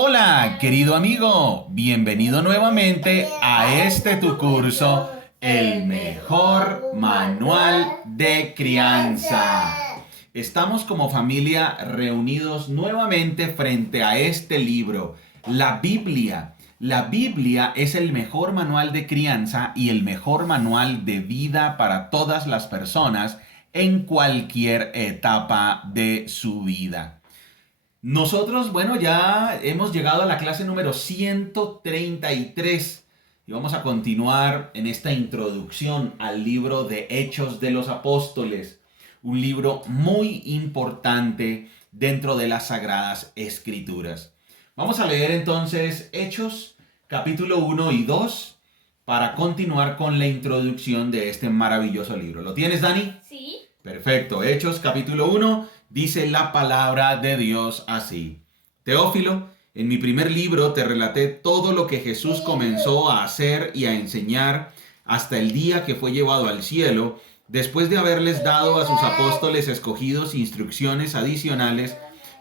Hola, querido amigo, bienvenido nuevamente a este tu curso, el mejor manual de crianza. Estamos como familia reunidos nuevamente frente a este libro, la Biblia. La Biblia es el mejor manual de crianza y el mejor manual de vida para todas las personas en cualquier etapa de su vida. Nosotros, bueno, ya hemos llegado a la clase número 133 y vamos a continuar en esta introducción al libro de Hechos de los Apóstoles, un libro muy importante dentro de las Sagradas Escrituras. Vamos a leer entonces Hechos capítulo 1 y 2 para continuar con la introducción de este maravilloso libro. ¿Lo tienes, Dani? Sí. Perfecto. Hechos capítulo 1 dice la palabra de Dios así. Teófilo, en mi primer libro te relaté todo lo que Jesús comenzó a hacer y a enseñar hasta el día que fue llevado al cielo, después de haberles dado a sus apóstoles escogidos instrucciones adicionales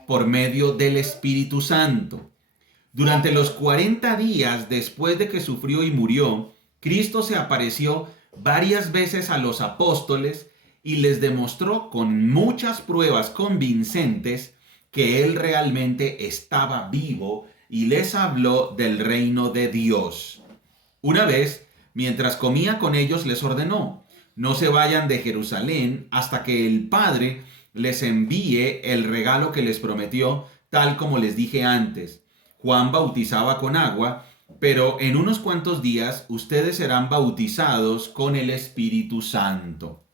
por medio del Espíritu Santo. Durante los 40 días después de que sufrió y murió, Cristo se apareció varias veces a los apóstoles y les demostró con muchas pruebas convincentes que Él realmente estaba vivo y les habló del reino de Dios. Una vez, mientras comía con ellos, les ordenó: no se vayan de Jerusalén hasta que el Padre les envíe el regalo que les prometió, tal como les dije antes. Juan bautizaba con agua, pero en unos cuantos días ustedes serán bautizados con el Espíritu Santo.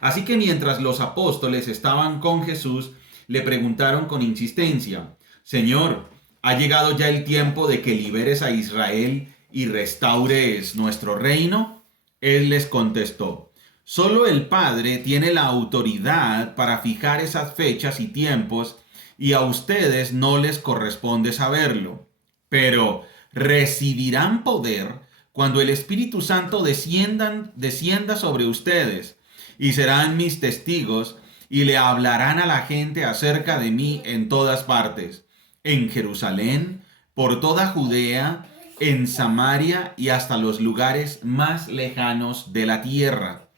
Así que mientras los apóstoles estaban con Jesús, le preguntaron con insistencia: Señor, ¿ha llegado ya el tiempo de que liberes a Israel y restaures nuestro reino? Él les contestó: solo el Padre tiene la autoridad para fijar esas fechas y tiempos, y a ustedes no les corresponde saberlo. Pero recibirán poder cuando el Espíritu Santo descienda sobre ustedes, y serán mis testigos, y le hablarán a la gente acerca de mí en todas partes, en Jerusalén, por toda Judea, en Samaria y hasta los lugares más lejanos de la tierra.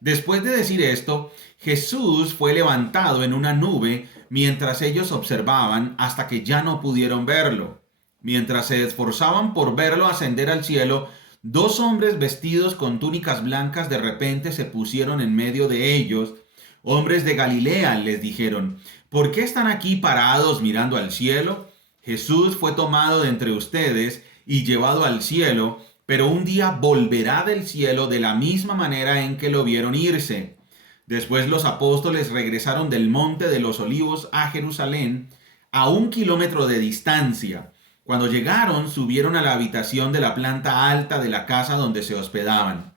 Después de decir esto, Jesús fue levantado en una nube mientras ellos observaban hasta que ya no pudieron verlo. Mientras se esforzaban por verlo ascender al cielo, dos hombres vestidos con túnicas blancas de repente se pusieron en medio de ellos. Hombres de Galilea, les dijeron, ¿por qué están aquí parados mirando al cielo? Jesús fue tomado de entre ustedes y llevado al cielo, pero un día volverá del cielo de la misma manera en que lo vieron irse. Después los apóstoles regresaron del monte de los Olivos a Jerusalén, a 1 kilómetro de distancia. Cuando llegaron, subieron a la habitación de la planta alta de la casa donde se hospedaban.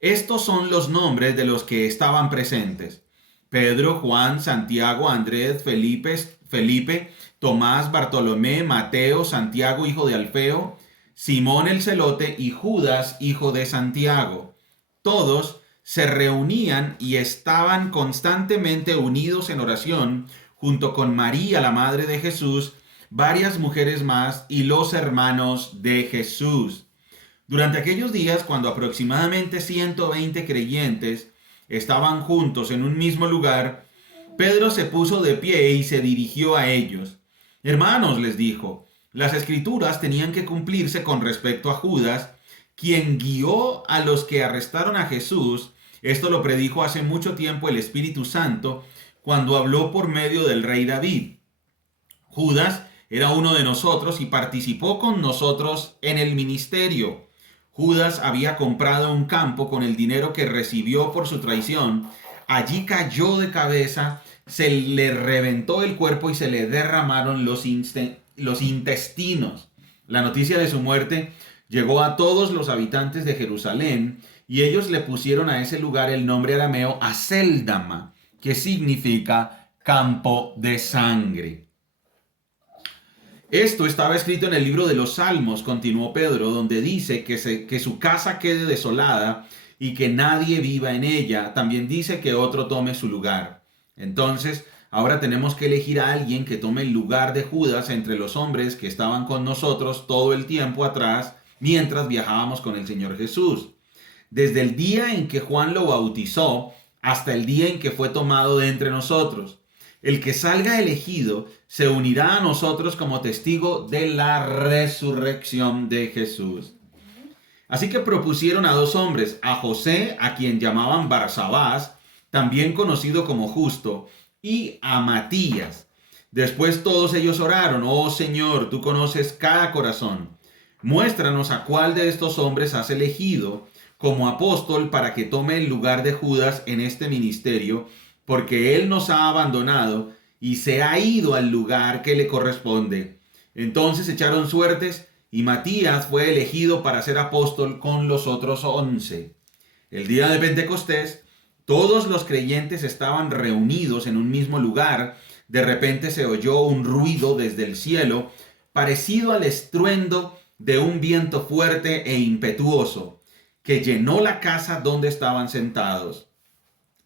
Estos son los nombres de los que estaban presentes: Pedro, Juan, Santiago, Andrés, Felipe, Tomás, Bartolomé, Mateo, Santiago, hijo de Alfeo, Simón el celote y Judas, hijo de Santiago. Todos se reunían y estaban constantemente unidos en oración, junto con María, la madre de Jesús, varias mujeres más y los hermanos de Jesús. Durante aquellos días, cuando aproximadamente 120 creyentes estaban juntos en un mismo lugar, Pedro se puso de pie y se dirigió a ellos. Hermanos, les dijo, las escrituras tenían que cumplirse con respecto a Judas, quien guió a los que arrestaron a Jesús. Esto lo predijo hace mucho tiempo el Espíritu Santo, cuando habló por medio del rey David. Judas era uno de nosotros y participó con nosotros en el ministerio. Judas había comprado un campo con el dinero que recibió por su traición. Allí cayó de cabeza, se le reventó el cuerpo y se le derramaron los intestinos. La noticia de su muerte llegó a todos los habitantes de Jerusalén y ellos le pusieron a ese lugar el nombre arameo Acéldama, que significa campo de sangre. Esto estaba escrito en el libro de los Salmos, continuó Pedro, donde dice que su casa quede desolada y que nadie viva en ella. También dice que otro tome su lugar. Entonces ahora tenemos que elegir a alguien que tome el lugar de Judas entre los hombres que estaban con nosotros todo el tiempo atrás mientras viajábamos con el Señor Jesús. Desde el día en que Juan lo bautizó hasta el día en que fue tomado de entre nosotros. El que salga elegido se unirá a nosotros como testigo de la resurrección de Jesús. Así que propusieron a dos hombres, a José, a quien llamaban Barsabás, también conocido como Justo, y a Matías. Después todos ellos oraron: oh Señor, tú conoces cada corazón. Muéstranos a cuál de estos hombres has elegido como apóstol para que tome el lugar de Judas en este ministerio, porque él nos ha abandonado y se ha ido al lugar que le corresponde. Entonces echaron suertes y Matías fue elegido para ser apóstol con los otros 11. El día de Pentecostés, todos los creyentes estaban reunidos en un mismo lugar. De repente se oyó un ruido desde el cielo, parecido al estruendo de un viento fuerte e impetuoso, que llenó la casa donde estaban sentados.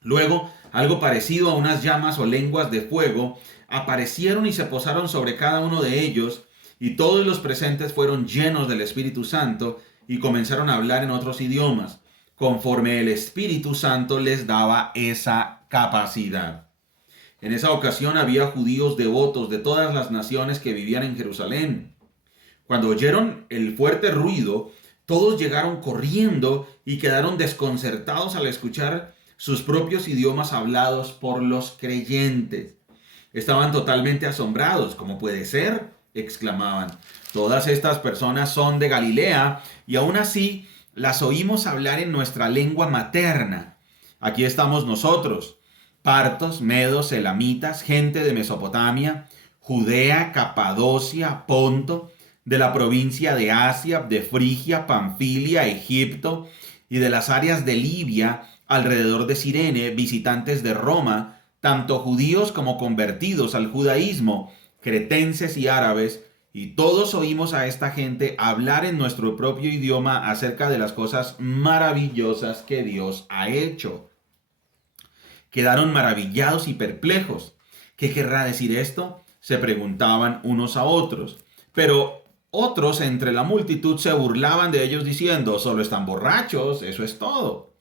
Luego, algo parecido a unas llamas o lenguas de fuego aparecieron y se posaron sobre cada uno de ellos, y todos los presentes fueron llenos del Espíritu Santo y comenzaron a hablar en otros idiomas, conforme el Espíritu Santo les daba esa capacidad. En esa ocasión había judíos devotos de todas las naciones que vivían en Jerusalén. Cuando oyeron el fuerte ruido, todos llegaron corriendo y quedaron desconcertados al escuchar sus propios idiomas hablados por los creyentes. Estaban totalmente asombrados. ¿Cómo puede ser?, exclamaban. Todas estas personas son de Galilea y aún así las oímos hablar en nuestra lengua materna. Aquí estamos nosotros, partos, medos, elamitas, gente de Mesopotamia, Judea, Capadocia, Ponto, de la provincia de Asia, de Frigia, Panfilia, Egipto y de las áreas de Libia alrededor de Cirene, visitantes de Roma, tanto judíos como convertidos al judaísmo, cretenses y árabes, y todos oímos a esta gente hablar en nuestro propio idioma acerca de las cosas maravillosas que Dios ha hecho. Quedaron maravillados y perplejos. ¿Qué querrá decir esto?, se preguntaban unos a otros. Pero otros entre la multitud se burlaban de ellos diciendo: solo están borrachos, eso es todo.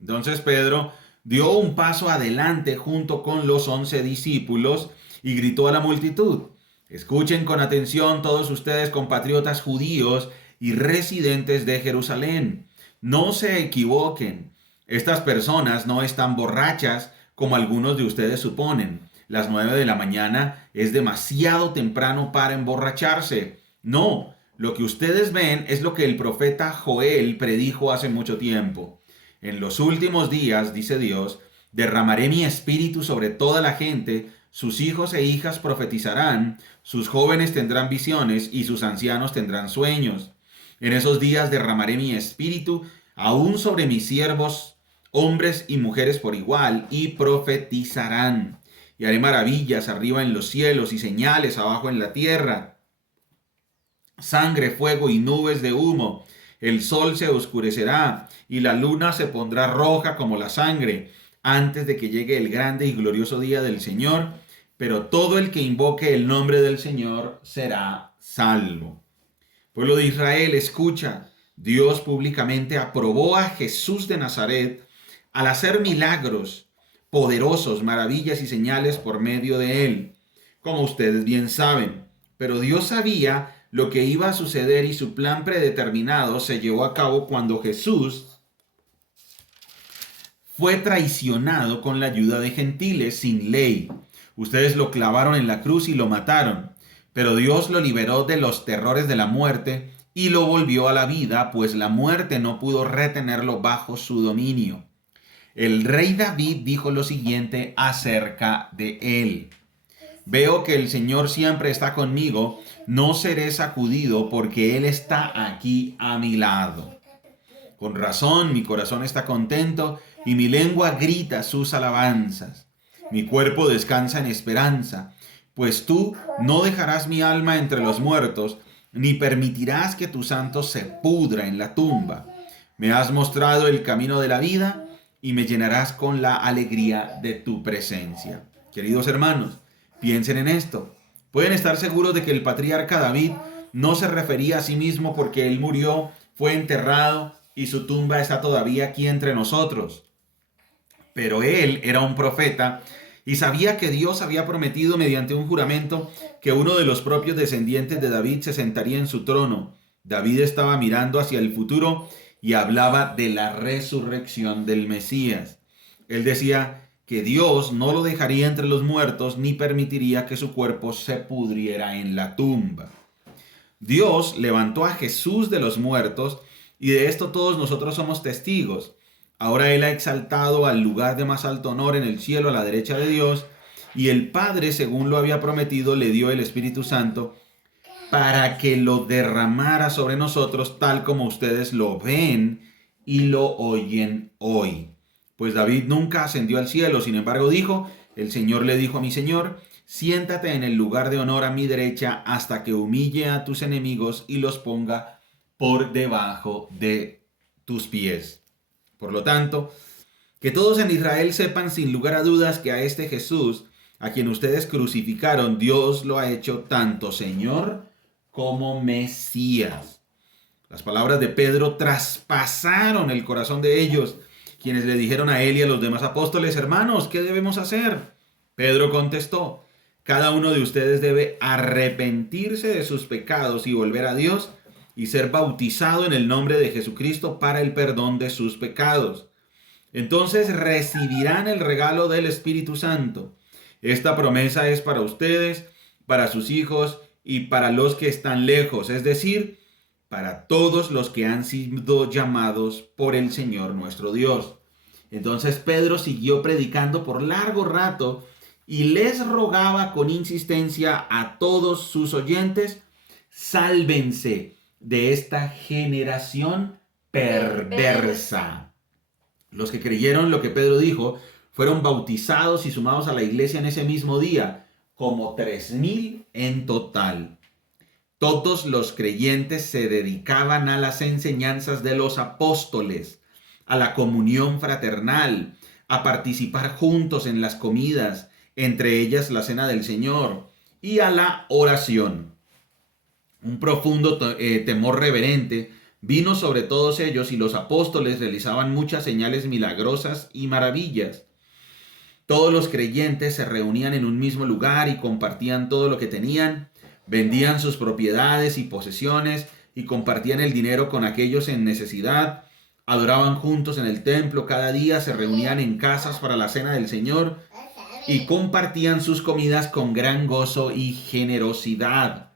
Entonces Pedro dio un paso adelante junto con los 11 discípulos y gritó a la multitud: escuchen con atención todos ustedes, compatriotas judíos y residentes de Jerusalén. No se equivoquen. Estas personas no están borrachas como algunos de ustedes suponen. Las 9 de la mañana es demasiado temprano para emborracharse. No, lo que ustedes ven es lo que el profeta Joel predijo hace mucho tiempo. En los últimos días, dice Dios, derramaré mi espíritu sobre toda la gente. Sus hijos e hijas profetizarán, sus jóvenes tendrán visiones y sus ancianos tendrán sueños. En esos días derramaré mi espíritu aún sobre mis siervos, hombres y mujeres por igual, y profetizarán. Y haré maravillas arriba en los cielos y señales abajo en la tierra: sangre, fuego y nubes de humo. El sol se oscurecerá y la luna se pondrá roja como la sangre, antes de que llegue el grande y glorioso día del Señor. Pero todo el que invoque el nombre del Señor será salvo. Pueblo de Israel, escucha. Dios públicamente aprobó a Jesús de Nazaret al hacer milagros poderosos, maravillas y señales por medio de él, como ustedes bien saben. Pero Dios sabía lo que iba a suceder y su plan predeterminado se llevó a cabo cuando Jesús fue traicionado con la ayuda de gentiles sin ley. Ustedes lo clavaron en la cruz y lo mataron, pero Dios lo liberó de los terrores de la muerte y lo volvió a la vida, pues la muerte no pudo retenerlo bajo su dominio. El rey David dijo lo siguiente acerca de él: veo que el Señor siempre está conmigo, no seré sacudido porque Él está aquí a mi lado. Con razón mi corazón está contento y mi lengua grita sus alabanzas. Mi cuerpo descansa en esperanza, pues tú no dejarás mi alma entre los muertos, ni permitirás que tu santo se pudra en la tumba. Me has mostrado el camino de la vida y me llenarás con la alegría de tu presencia. Queridos hermanos, piensen en esto. Pueden estar seguros de que el patriarca David no se refería a sí mismo porque él murió, fue enterrado y su tumba está todavía aquí entre nosotros. Pero él era un profeta y sabía que Dios había prometido mediante un juramento que uno de los propios descendientes de David se sentaría en su trono. David estaba mirando hacia el futuro y hablaba de la resurrección del Mesías. Él decía que Dios no lo dejaría entre los muertos ni permitiría que su cuerpo se pudriera en la tumba. Dios levantó a Jesús de los muertos y de esto todos nosotros somos testigos. Ahora Él ha exaltado al lugar de más alto honor en el cielo a la derecha de Dios, y el Padre, según lo había prometido, le dio el Espíritu Santo para que lo derramara sobre nosotros tal como ustedes lo ven y lo oyen hoy. Pues David nunca ascendió al cielo, sin embargo dijo, el Señor le dijo a mi Señor, siéntate en el lugar de honor a mi derecha hasta que humille a tus enemigos y los ponga por debajo de tus pies. Por lo tanto, que todos en Israel sepan sin lugar a dudas que a este Jesús, a quien ustedes crucificaron, Dios lo ha hecho tanto Señor como Mesías. Las palabras de Pedro traspasaron el corazón de ellos, quienes le dijeron a él y a los demás apóstoles, hermanos, ¿qué debemos hacer? Pedro contestó, cada uno de ustedes debe arrepentirse de sus pecados y volver a Dios y ser bautizado en el nombre de Jesucristo para el perdón de sus pecados. Entonces recibirán el regalo del Espíritu Santo. Esta promesa es para ustedes, para sus hijos y para los que están lejos, es decir, para todos los que han sido llamados por el Señor nuestro Dios. Entonces Pedro siguió predicando por largo rato y les rogaba con insistencia a todos sus oyentes, sálvense de esta generación perversa. Los que creyeron lo que Pedro dijo fueron bautizados y sumados a la iglesia en ese mismo día, como 3,000 en total. Todos los creyentes se dedicaban a las enseñanzas de los apóstoles, a la comunión fraternal, a participar juntos en las comidas, entre ellas la cena del Señor, y a la oración. Un profundo temor reverente vino sobre todos ellos y los apóstoles realizaban muchas señales milagrosas y maravillas. Todos los creyentes se reunían en un mismo lugar y compartían todo lo que tenían, vendían sus propiedades y posesiones y compartían el dinero con aquellos en necesidad, adoraban juntos en el templo, cada día se reunían en casas para la cena del Señor y compartían sus comidas con gran gozo y generosidad.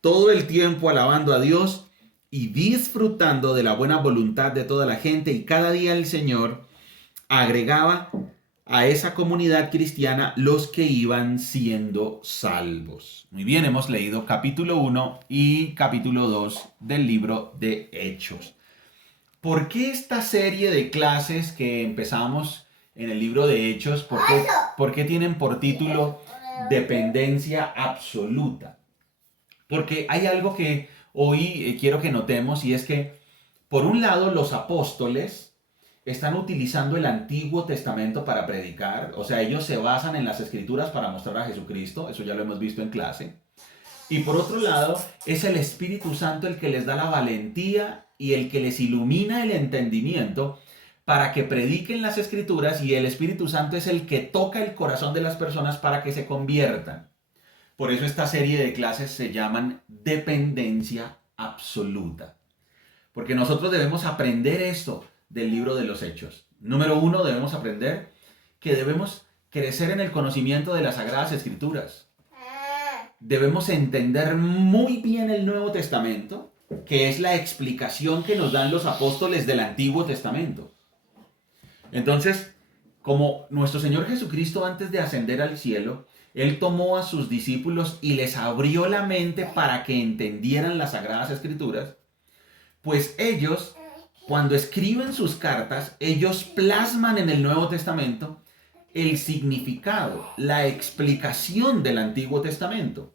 Todo el tiempo alabando a Dios y disfrutando de la buena voluntad de toda la gente, y cada día el Señor agregaba a esa comunidad cristiana los que iban siendo salvos. Muy bien, hemos leído capítulo 1 y capítulo 2 del libro de Hechos. ¿Por qué esta serie de clases que empezamos en el libro de Hechos, por qué tienen por título Dependencia Absoluta? Porque hay algo que hoy quiero que notemos, y es que, por un lado, los apóstoles están utilizando el Antiguo Testamento para predicar. O sea, ellos se basan en las Escrituras para mostrar a Jesucristo. Eso ya lo hemos visto en clase. Y por otro lado, es el Espíritu Santo el que les da la valentía y el que les ilumina el entendimiento para que prediquen las Escrituras, y el Espíritu Santo es el que toca el corazón de las personas para que se conviertan. Por eso esta serie de clases se llaman Dependencia Absoluta. Porque nosotros debemos aprender esto del libro de los Hechos. Número 1, debemos aprender que debemos crecer en el conocimiento de las Sagradas Escrituras. Debemos entender muy bien el Nuevo Testamento, que es la explicación que nos dan los apóstoles del Antiguo Testamento. Entonces, como nuestro Señor Jesucristo, antes de ascender al cielo, Él tomó a sus discípulos y les abrió la mente para que entendieran las Sagradas Escrituras, pues ellos, cuando escriben sus cartas, ellos plasman en el Nuevo Testamento el significado, la explicación del Antiguo Testamento.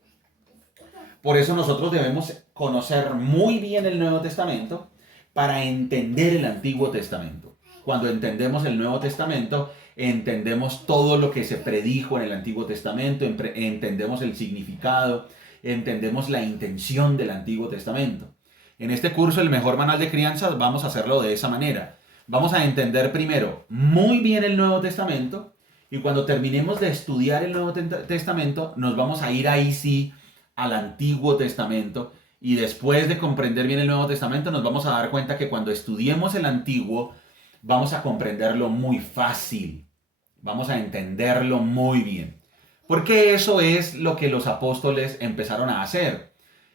Por eso nosotros debemos conocer muy bien el Nuevo Testamento para entender el Antiguo Testamento. Cuando entendemos el Nuevo Testamento, entendemos todo lo que se predijo en el Antiguo Testamento, entendemos el significado, entendemos la intención del Antiguo Testamento. En este curso, el mejor manual de crianza, vamos a hacerlo de esa manera. Vamos a entender primero muy bien el Nuevo Testamento y cuando terminemos de estudiar el Nuevo Testamento, nos vamos a ir ahí sí al Antiguo Testamento y después de comprender bien el Nuevo Testamento nos vamos a dar cuenta que cuando estudiemos el Antiguo vamos a comprenderlo muy fácil, vamos a entenderlo muy bien. Porque eso es lo que los apóstoles empezaron a hacer.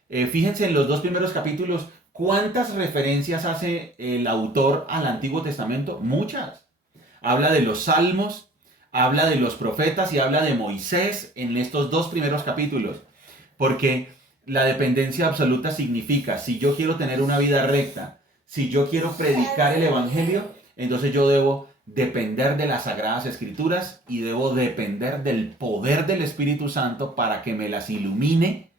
Fíjense en los 2 primeros capítulos, ¿cuántas referencias hace el autor al Antiguo Testamento? Muchas. Habla de los salmos, habla de los profetas y habla de Moisés en estos 2 primeros capítulos. Porque la dependencia absoluta significa, si yo quiero tener una vida recta, si yo quiero predicar el Evangelio, entonces yo debo depender de las Sagradas Escrituras y debo depender del poder del Espíritu Santo para que me las ilumine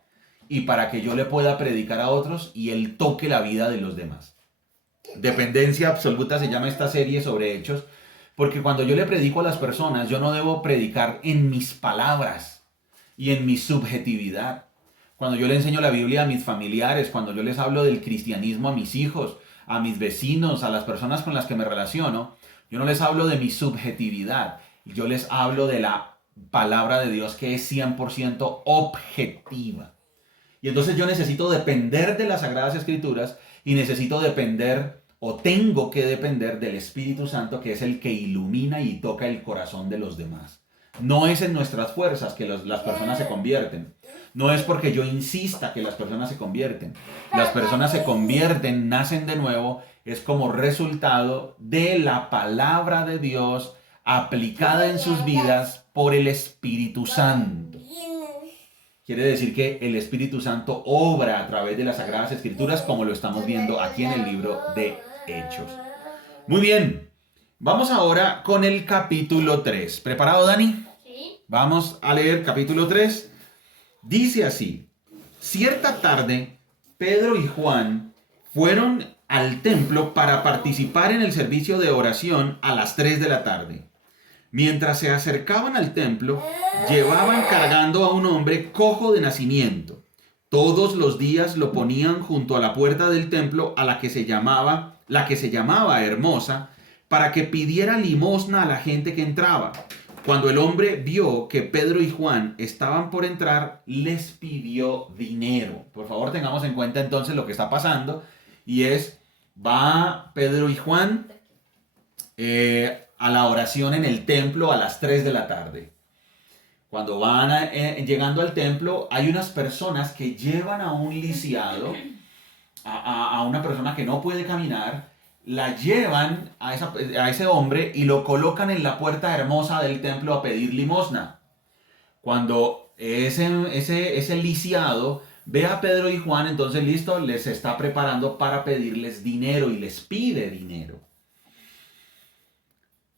y para que yo le pueda predicar a otros y Él toque la vida de los demás. Dependencia absoluta se llama esta serie sobre Hechos, porque cuando yo le predico a las personas, yo no debo predicar en mis palabras y en mi subjetividad. Cuando yo le enseño la Biblia a mis familiares, cuando yo les hablo del cristianismo a mis hijos, a mis vecinos, a las personas con las que me relaciono, yo no les hablo de mi subjetividad, yo les hablo de la palabra de Dios que es 100% objetiva. Y entonces yo necesito depender de las Sagradas Escrituras y necesito depender o tengo que depender del Espíritu Santo, que es el que ilumina y toca el corazón de los demás. No es en nuestras fuerzas que las personas se convierten. No es porque yo insista que las personas se convierten. Las personas se convierten, nacen de nuevo, es como resultado de la palabra de Dios aplicada en sus vidas por el Espíritu Santo. Quiere decir que el Espíritu Santo obra a través de las Sagradas Escrituras, como lo estamos viendo aquí en el libro de Hechos. Muy bien, vamos ahora con el capítulo 3. ¿Preparado, Dani? Sí. Vamos a leer capítulo 3. Dice así: cierta tarde, Pedro y Juan fueron al templo para participar en el servicio de oración a las 3 de la tarde. Mientras se acercaban al templo, llevaban cargando a un hombre cojo de nacimiento. Todos los días lo ponían junto a la puerta del templo a la que se llamaba Hermosa, para que pidiera limosna a la gente que entraba. Cuando el hombre vio que Pedro y Juan estaban por entrar, les pidió dinero. Por favor, tengamos en cuenta entonces lo que está pasando. Y es, va Pedro y Juan a la oración en el templo a las 3 de la tarde. Cuando van llegando al templo, hay unas personas que llevan a un lisiado, a una persona que no puede caminar, la llevan a ese hombre y lo colocan en la puerta hermosa del templo a pedir limosna. Cuando ese lisiado ve a Pedro y Juan, entonces listo, les está preparando para pedirles dinero y les pide dinero.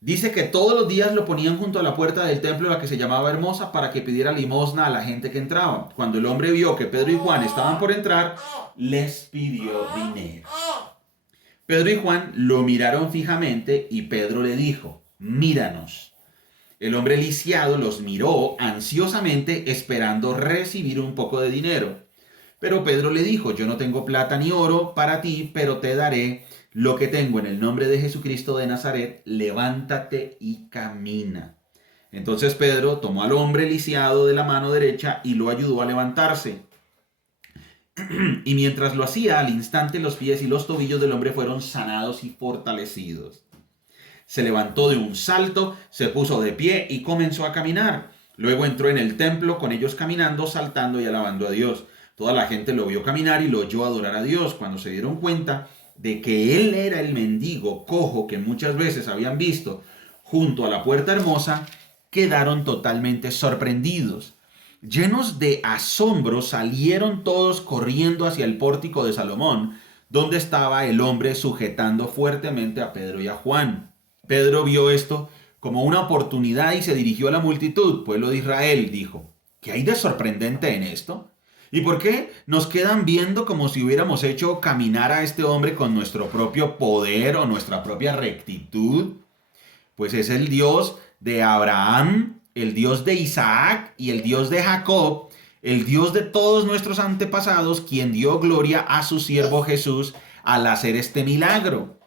Dice que todos los días lo ponían junto a la puerta del templo, la que se llamaba Hermosa, para que pidiera limosna a la gente que entraba. Cuando el hombre vio que Pedro y Juan estaban por entrar, les pidió dinero. Pedro y Juan lo miraron fijamente y Pedro le dijo: míranos. El hombre lisiado los miró ansiosamente, esperando recibir un poco de dinero. Pero Pedro le dijo: yo no tengo plata ni oro para ti, pero te daré lo que tengo. En el nombre de Jesucristo de Nazaret, levántate y camina. Entonces Pedro tomó al hombre lisiado de la mano derecha y lo ayudó a levantarse. Y mientras lo hacía, al instante los pies y los tobillos del hombre fueron sanados y fortalecidos. Se levantó de un salto, se puso de pie y comenzó a caminar. Luego entró en el templo con ellos caminando, saltando y alabando a Dios. Toda la gente lo vio caminar y lo oyó adorar a Dios. Cuando se dieron cuenta de que él era el mendigo cojo que muchas veces habían visto junto a la puerta hermosa, quedaron totalmente sorprendidos. Llenos de asombro, salieron todos corriendo hacia el pórtico de Salomón, donde estaba el hombre sujetando fuertemente a Pedro y a Juan. Pedro vio esto como una oportunidad y se dirigió a la multitud. Pueblo de Israel, dijo: ¿qué hay de sorprendente en esto? ¿Y por qué nos quedan viendo como si hubiéramos hecho caminar a este hombre con nuestro propio poder o nuestra propia rectitud? Pues es el Dios de Abraham, el Dios de Isaac y el Dios de Jacob, el Dios de todos nuestros antepasados, quien dio gloria a su siervo Jesús al hacer este milagro.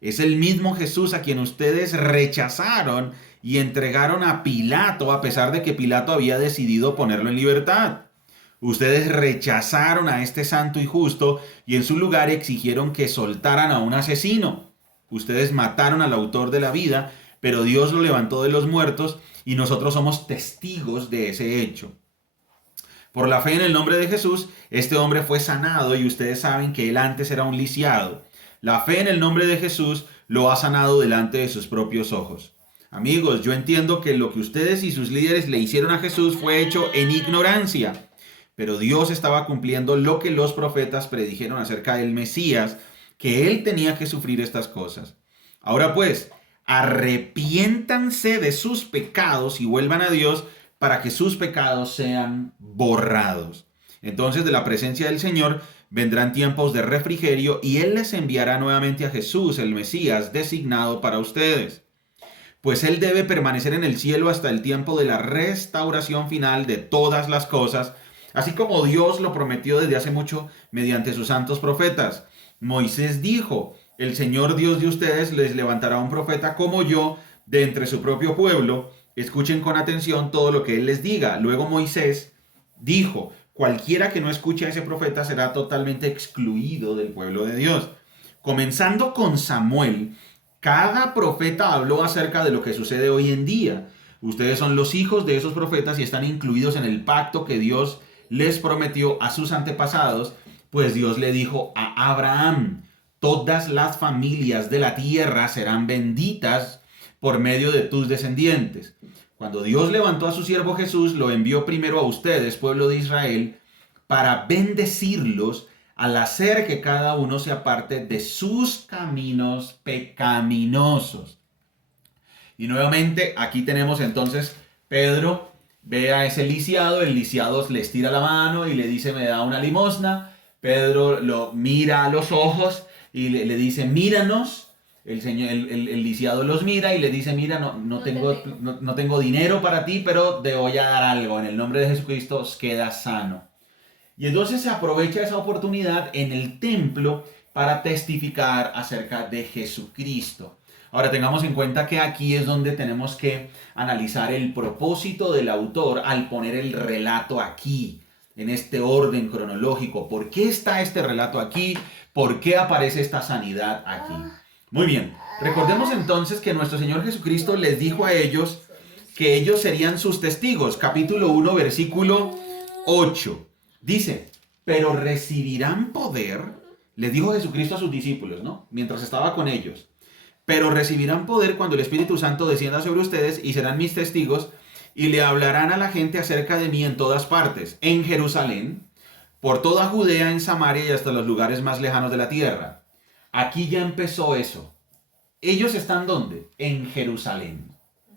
Es el mismo Jesús a quien ustedes rechazaron y entregaron a Pilato, a pesar de que Pilato había decidido ponerlo en libertad. Ustedes rechazaron a este santo y justo y en su lugar exigieron que soltaran a un asesino. Ustedes mataron al autor de la vida, pero Dios lo levantó de los muertos y nosotros somos testigos de ese hecho. Por la fe en el nombre de Jesús, este hombre fue sanado y ustedes saben que él antes era un lisiado. La fe en el nombre de Jesús lo ha sanado delante de sus propios ojos. Amigos, yo entiendo que lo que ustedes y sus líderes le hicieron a Jesús fue hecho en ignorancia, pero Dios estaba cumpliendo lo que los profetas predijeron acerca del Mesías, que él tenía que sufrir estas cosas. Ahora pues, arrepiéntanse de sus pecados y vuelvan a Dios para que sus pecados sean borrados. Entonces de la presencia del Señor vendrán tiempos de refrigerio y Él les enviará nuevamente a Jesús, el Mesías, designado para ustedes. Pues Él debe permanecer en el cielo hasta el tiempo de la restauración final de todas las cosas, así como Dios lo prometió desde hace mucho mediante sus santos profetas. Moisés dijo: el Señor Dios de ustedes les levantará un profeta como yo de entre su propio pueblo. Escuchen con atención todo lo que Él les diga. Luego Moisés dijo: cualquiera que no escuche a ese profeta será totalmente excluido del pueblo de Dios. Comenzando con Samuel, cada profeta habló acerca de lo que sucede hoy en día. Ustedes son los hijos de esos profetas y están incluidos en el pacto que Dios les prometió a sus antepasados, pues Dios le dijo a Abraham: todas las familias de la tierra serán benditas por medio de tus descendientes. Cuando Dios levantó a su siervo Jesús, lo envió primero a ustedes, pueblo de Israel, para bendecirlos al hacer que cada uno se aparte de sus caminos pecaminosos. Y nuevamente aquí tenemos entonces Pedro ve a ese lisiado, el lisiado le estira la mano y le dice: me da una limosna. Pedro lo mira a los ojos y le dice: míranos. El lisiado los mira y le dice: mira, no tengo dinero para ti, pero te voy a dar algo. En el nombre de Jesucristo queda sano. Y entonces se aprovecha esa oportunidad en el templo para testificar acerca de Jesucristo. Ahora tengamos en cuenta que aquí es donde tenemos que analizar el propósito del autor al poner el relato aquí, en este orden cronológico. ¿Por qué está este relato aquí? ¿Por qué aparece esta sanidad aquí? Muy bien, recordemos entonces que nuestro Señor Jesucristo les dijo a ellos que ellos serían sus testigos. Capítulo 1, versículo 8. Dice: pero recibirán poder, les dijo Jesucristo a sus discípulos, ¿no? Mientras estaba con ellos. Pero recibirán poder cuando el Espíritu Santo descienda sobre ustedes y serán mis testigos y le hablarán a la gente acerca de mí en todas partes, en Jerusalén, por toda Judea, en Samaria y hasta los lugares más lejanos de la tierra. Aquí ya empezó eso. ¿Ellos están dónde? En Jerusalén.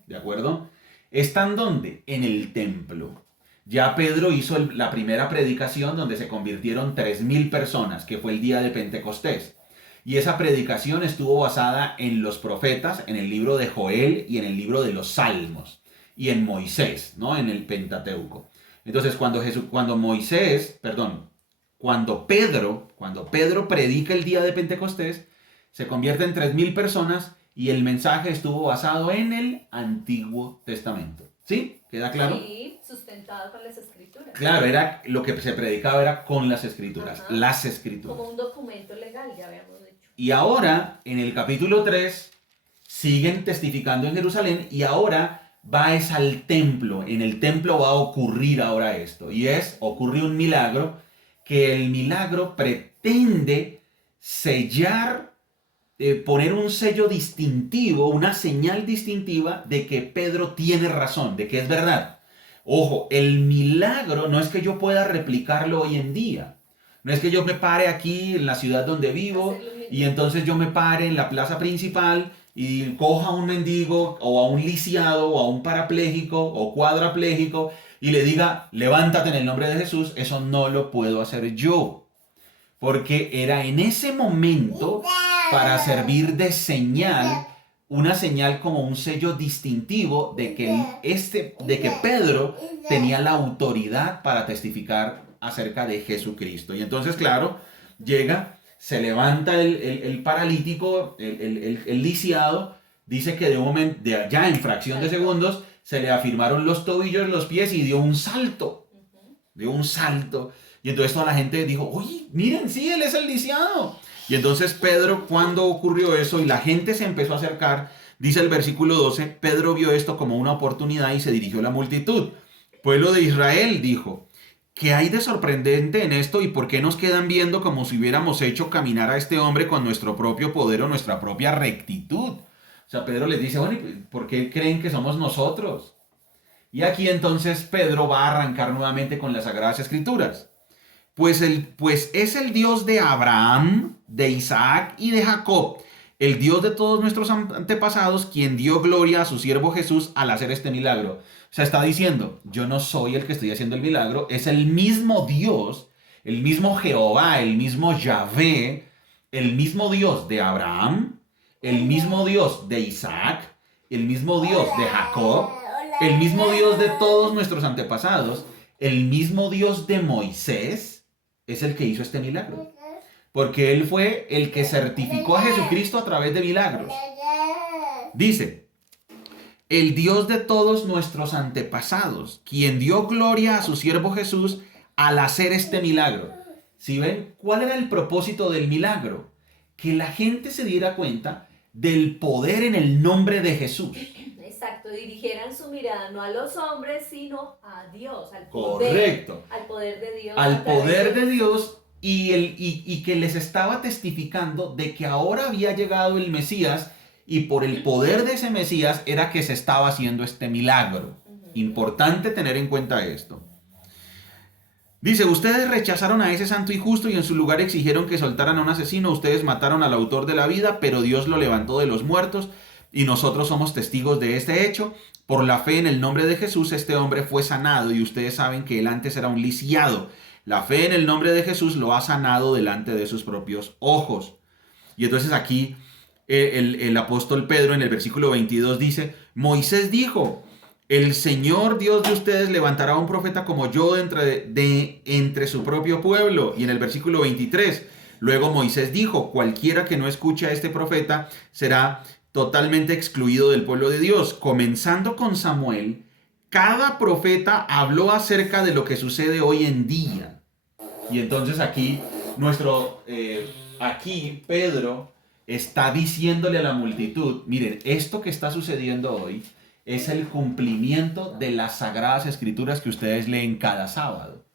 ¿De acuerdo? ¿Están dónde? En el templo. Ya Pedro hizo la primera predicación donde se convirtieron 3,000 personas, que fue el día de Pentecostés. Y esa predicación estuvo basada en los profetas, en el libro de Joel y en el libro de los Salmos. Y en Moisés, ¿no? En el Pentateuco. Entonces cuando Pedro predica el día de Pentecostés, se convierte en 3,000 personas y el mensaje estuvo basado en el Antiguo Testamento. ¿Sí? ¿Queda claro? Sí, sustentado con las escrituras. Claro, era lo que se predicaba era con las escrituras, Ajá. las escrituras. Como un documento legal, ya habíamos dicho. Y ahora, en el capítulo 3, siguen testificando en Jerusalén y ahora es al templo. En el templo va a ocurrir ahora esto. Y ocurre un milagro, que el milagro pretende sellar, poner un sello distintivo, una señal distintiva de que Pedro tiene razón, de que es verdad. Ojo, el milagro no es que yo pueda replicarlo hoy en día. No es que yo me pare aquí en la ciudad donde vivo y entonces yo me pare en la plaza principal y coja a un mendigo o a un lisiado o a un parapléjico o cuadrapléjico y le diga: levántate en el nombre de Jesús. Eso no lo puedo hacer yo, porque era en ese momento para servir de señal una señal como un sello distintivo de que Pedro tenía la autoridad para testificar acerca de Jesucristo. Y entonces, claro, llega, se levanta el paralítico, el lisiado, dice que de un momento, ya en fracción de segundos, se le afirmaron los tobillos, los pies y dio un salto. Dio un salto. Y entonces toda la gente dijo, oye, miren, sí, él es el lisiado. Y entonces Pedro, cuando ocurrió eso y la gente se empezó a acercar, dice el versículo 12, Pedro vio esto como una oportunidad y se dirigió a la multitud. Pueblo de Israel, dijo, ¿qué hay de sorprendente en esto y por qué nos quedan viendo como si hubiéramos hecho caminar a este hombre con nuestro propio poder o nuestra propia rectitud? O sea, Pedro les dice, bueno, ¿por qué creen que somos nosotros? Y aquí entonces Pedro va a arrancar nuevamente con las Sagradas Escrituras. Pues es el Dios de Abraham, de Isaac y de Jacob, el Dios de todos nuestros antepasados, quien dio gloria a su siervo Jesús al hacer este milagro. O sea, está diciendo, yo no soy el que estoy haciendo el milagro, es el mismo Dios, el mismo Jehová, el mismo Yahvé, el mismo Dios de Abraham, el mismo Dios de Isaac, el mismo Dios de Jacob, el mismo Dios de todos nuestros antepasados, el mismo Dios de Moisés, es el que hizo este milagro. Porque él fue el que certificó a Jesucristo a través de milagros. Dice, el Dios de todos nuestros antepasados, quien dio gloria a su siervo Jesús al hacer este milagro. ¿Sí ven? ¿Cuál era el propósito del milagro? Que la gente se diera cuenta del poder en el nombre de Jesús. Exacto, dirigieran su mirada no a los hombres, sino a Dios, al poder. Correcto. Al poder de Dios. Al poder de Dios y que les estaba testificando de que ahora había llegado el Mesías y por el poder de ese Mesías era que se estaba haciendo este milagro. Importante tener en cuenta esto. Dice, ustedes rechazaron a ese santo y justo y en su lugar exigieron que soltaran a un asesino. Ustedes mataron al autor de la vida, pero Dios lo levantó de los muertos. Y nosotros somos testigos de este hecho. Por la fe en el nombre de Jesús, este hombre fue sanado y ustedes saben que él antes era un lisiado. La fe en el nombre de Jesús lo ha sanado delante de sus propios ojos. Y entonces aquí el apóstol Pedro en el versículo 22 dice, Moisés dijo, el Señor Dios de ustedes levantará un profeta como yo entre su propio pueblo. Y en el versículo 23, luego Moisés dijo, cualquiera que no escuche a este profeta será totalmente excluido del pueblo de Dios. Comenzando con Samuel, cada profeta habló acerca de lo que sucede hoy en día. Y entonces aquí Pedro está diciéndole a la multitud, miren, esto que está sucediendo hoy es el cumplimiento de las Sagradas Escrituras que ustedes leen cada sábado.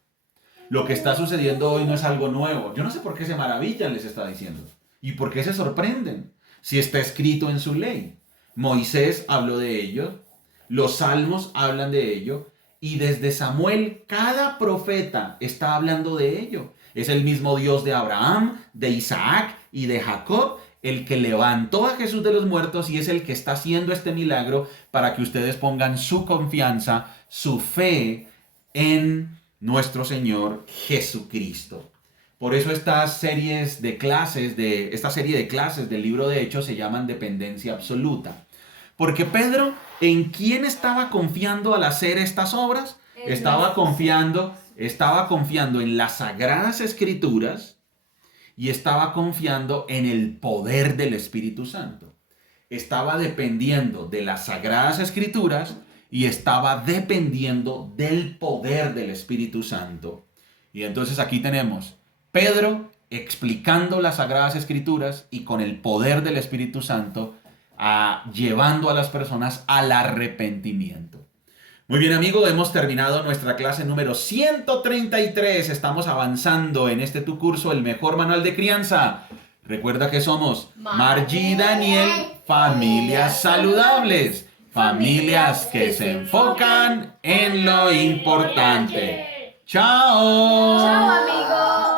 Lo que está sucediendo hoy no es algo nuevo. Yo no sé por qué se maravillan, les está diciendo. ¿Y por qué se sorprenden? Si está escrito en su ley. Moisés habló de ello, los salmos hablan de ello, y desde Samuel cada profeta está hablando de ello. Es el mismo Dios de Abraham, de Isaac y de Jacob, el que levantó a Jesús de los muertos y es el que está haciendo este milagro para que ustedes pongan su confianza, su fe en nuestro Señor Jesucristo. Por eso esta serie de clases del libro de Hechos se llaman dependencia absoluta. Porque Pedro, ¿en quién estaba confiando al hacer estas obras? Estaba confiando en las Sagradas Escrituras y estaba confiando en el poder del Espíritu Santo. Estaba dependiendo de las Sagradas Escrituras y estaba dependiendo del poder del Espíritu Santo. Y entonces aquí tenemos Pedro explicando las Sagradas Escrituras y con el poder del Espíritu Santo llevando a las personas al arrepentimiento. Muy bien, amigo, hemos terminado nuestra clase número 133. Estamos avanzando en tu curso, el mejor manual de crianza. Recuerda que somos Margie y Daniel, familias saludables, familias que se enfocan en lo importante. ¡Chao! ¡Chao, amigos!